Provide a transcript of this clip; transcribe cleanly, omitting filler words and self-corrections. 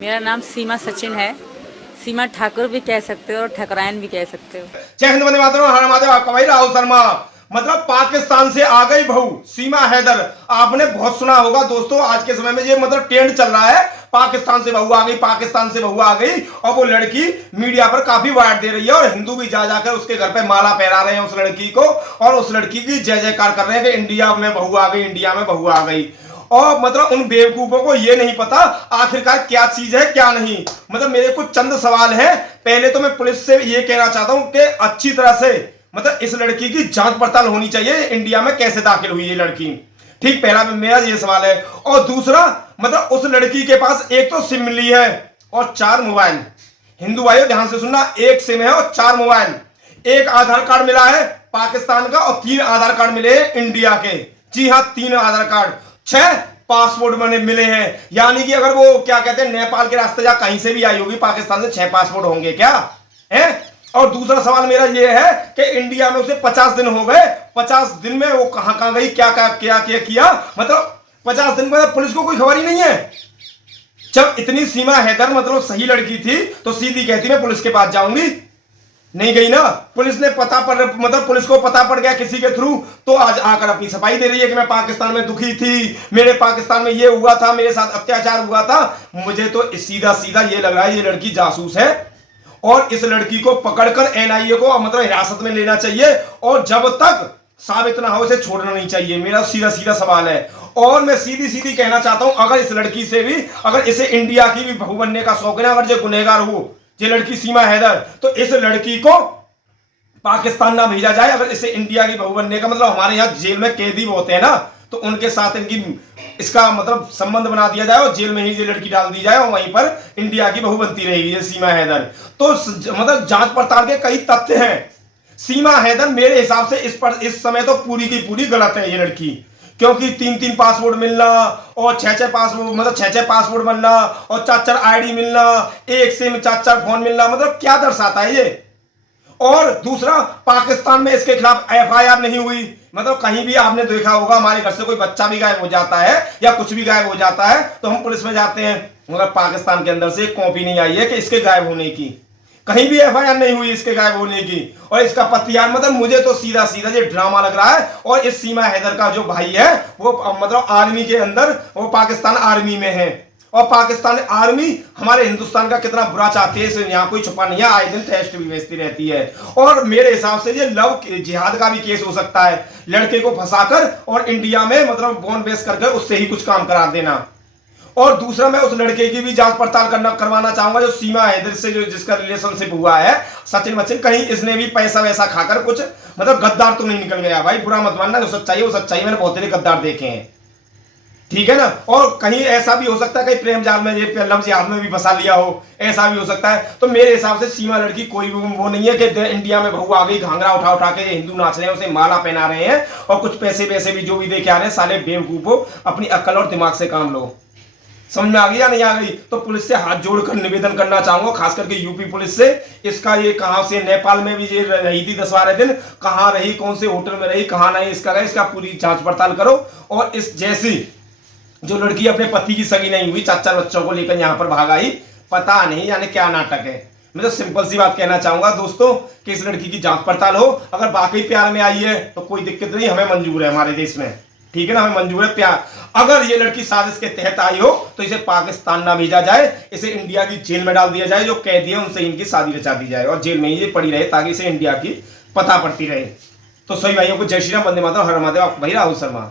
मेरा नाम सीमा सचिन है। सीमा ठाकुर भी कह सकते हो और ठकरायन भी कह सकते हो। जय हिंद, वंदे मातरम, हर महादेव। आपका भाई राहुल शर्मा। मतलब पाकिस्तान से आ गई बहू सीमा हैदर। आपने बहुत सुना होगा दोस्तों, आज के समय में ये मतलब ट्रेंड चल रहा है, पाकिस्तान से बहू आ गई, पाकिस्तान से बहू आ गई। और वो लड़की मीडिया पर काफी वाइट दे रही है और हिंदू भी जा जाकर उसके घर पे माला पहरा रहे हैं उस लड़की को, और उस लड़की की जय जयकार कर रहे हैं कि इंडिया में बहू आ गई, इंडिया में बहू आ गई। और मतलब उन बेवकूफों को ये नहीं पता आखिरकार क्या चीज है क्या नहीं। मतलब मेरे कुछ चंद सवाल हैं। पहले तो मैं पुलिस से ये कहना चाहता हूं कि अच्छी तरह से मतलब इस लड़की की जांच पड़ताल होनी चाहिए, इंडिया में कैसे दाखिल हुई ये लड़की। ठीक, पहला मेरा ये सवाल है। और दूसरा, मतलब उस लड़की के पास एक तो सिम मिली है और 4 मोबाइल। हिंदू भाइयों ध्यान से सुनना, एक सिम है और 4 मोबाइल। एक आधार कार्ड मिला है पाकिस्तान का और 3 आधार कार्ड मिले हैं इंडिया के। जी हाँ, 3 आधार कार्ड, 6 पासपोर्ट बने मिले हैं। यानी कि अगर वो क्या कहते हैं नेपाल के रास्ते या कहीं से भी आई होगी पाकिस्तान से, 6 पासपोर्ट होंगे क्या है। और दूसरा सवाल मेरा ये है कि इंडिया में उसे 50 दिन हो गए, 50 दिन में वो कहां गई, क्या क्या क्या क्या किया। मतलब 50 दिन में पुलिस को कोई खबर ही नहीं है। जब इतनी सीमा हैदर मतलब सही लड़की थी तो सीधी कहती मैं पुलिस के पास जाऊंगी, नहीं गई ना। पुलिस ने पता पड़ मतलब पुलिस को पता पड़ गया किसी के थ्रू, तो आज आकर अपनी सफाई दे रही है कि मैं पाकिस्तान में दुखी थी, मेरे पाकिस्तान में ये हुआ था, मेरे साथ अत्याचार हुआ था। मुझे तो सीधा सीधा ये लग रहा है ये लड़की जासूस है और इस लड़की को पकड़कर एनआईए को मतलब हिरासत में लेना चाहिए और जब तक साबित ना हो इसे छोड़ना नहीं चाहिए। मेरा सीधा सीधा सवाल है। और मैं सीधी सीधी कहना चाहता हूं, अगर इस लड़की से भी, अगर इसे इंडिया की भी बहू बनने का शौक है, अगर जो गुनहगार हो ये लड़की सीमा हैदर, तो इस लड़की को पाकिस्तान ना भेजा जाए। अगर इसे इंडिया की बहू बनने का मतलब, हमारे यहाँ जेल में कैदी होते हैं ना, तो उनके साथ इनकी इसका मतलब संबंध बना दिया जाए और जेल में ही ये लड़की डाल दी जाए और वहीं पर इंडिया की बहू बनती रहेगी ये सीमा हैदर। तो मतलब जांच पड़ताल के कई तथ्य हैं। सीमा हैदर मेरे हिसाब से इस समय तो पूरी की पूरी गलत है ये लड़की, क्योंकि 3-3 पासपोर्ट मिलना और 6-6 पासपोर्ट मतलब 6-6 पासपोर्ट बनना और 4-4 आईडी मिलना, एक सिम 4-4 फोन मिलना, मतलब क्या दर्शाता है ये। और दूसरा, पाकिस्तान में इसके खिलाफ एफआईआर नहीं हुई। मतलब कहीं भी आपने देखा होगा हमारे घर से कोई बच्चा भी गायब हो जाता है या कुछ भी गायब हो जाता है तो हम पुलिस में जाते हैं, मगर पाकिस्तान के अंदर से कॉपी नहीं आई है कि इसके गायब होने की, कहीं भी एफआईआर नहीं हुई इसके गायब होने की। और इसका पतियार मतलब मुझे तो सीधा सीधा ये ड्रामा लग रहा है। और इस सीमा हैदर का जो भाई है वो मतलब आर्मी के अंदर, वो पाकिस्तान आर्मी में है और पाकिस्तान आर्मी हमारे हिंदुस्तान का कितना बुरा चाहती है इसे यहाँ कोई छुपा नहीं है, आए दिन टेस्ट भी भेजती रहती है। और मेरे हिसाब से ये लव जिहाद का भी केस हो सकता है, लड़के को फंसाकर और इंडिया में मतलब बोन बेस करके उससे ही कुछ काम करा देना। और दूसरा, मैं उस लड़के की भी जांच पड़ताल करवाना चाहूंगा जो सीमा हैदर से जो जिसका रिलेशनशिप हुआ है, सचिन बच्चन, कहीं इसने भी पैसा वैसा खाकर कुछ मतलब गद्दार तो नहीं निकल गया। भाई बुरा मत मानना, जो सच्चाई है वो सच्चाई, मैंने बहुत सारे गद्दार देखे हैं, ठीक है ना। और कहीं ऐसा भी हो सकता है कहीं प्रेम जाल में ये लफ्ज याद में भी फंसा लिया हो, ऐसा भी हो सकता है। तो मेरे हिसाब से सीमा लड़की कोई भी वो नहीं है कि इंडिया में बहू आ गई, घाघरा उठा उठा के हिंदू नाच रहे हैं, उसे माला पहना रहे हैं और कुछ पैसे वैसे भी जो भी देके आ रहे हैं। साले बेवकूफो, अपनी अक्ल और दिमाग से काम लो। समझ में आ गई या नहीं आ गई? तो पुलिस से हाथ जोड़कर निवेदन करना चाहूंगा, खास करके यूपी पुलिस से। इसका ये कहां से नेपाल में भी ये रही थी 10-12 दिन, कहां रही, कौन से होटल में रही, कहां नहीं, इसका पूरी जांच पड़ताल करो। और इस जैसी जो लड़की अपने पति की सगी नहीं हुई, 4-4 बच्चों को लेकर यहां पर भाग आई, पता नहीं यानी क्या नाटक है। मैं तो सिंपल सी बात कहना चाहूंगा दोस्तों कि इस लड़की की जांच पड़ताल हो। अगर वाकई प्यार में आई है तो कोई दिक्कत नहीं, हमें मंजूर है हमारे देश में, ठीक है ना, हमें मंजूर है प्यार। अगर ये लड़की साजिश के तहत आई हो तो इसे पाकिस्तान ना भेजा जाए, इसे इंडिया की जेल में डाल दिया जाए। जो कैदी है उनसे इनकी शादी रचा दी जाए और जेल में ही ये पड़ी रहे ताकि इसे इंडिया की पता पड़ती रहे। तो सभी भाइयों को जय श्री राम, वंदे मातरम, हर महादेव। भाई राहुल शर्मा।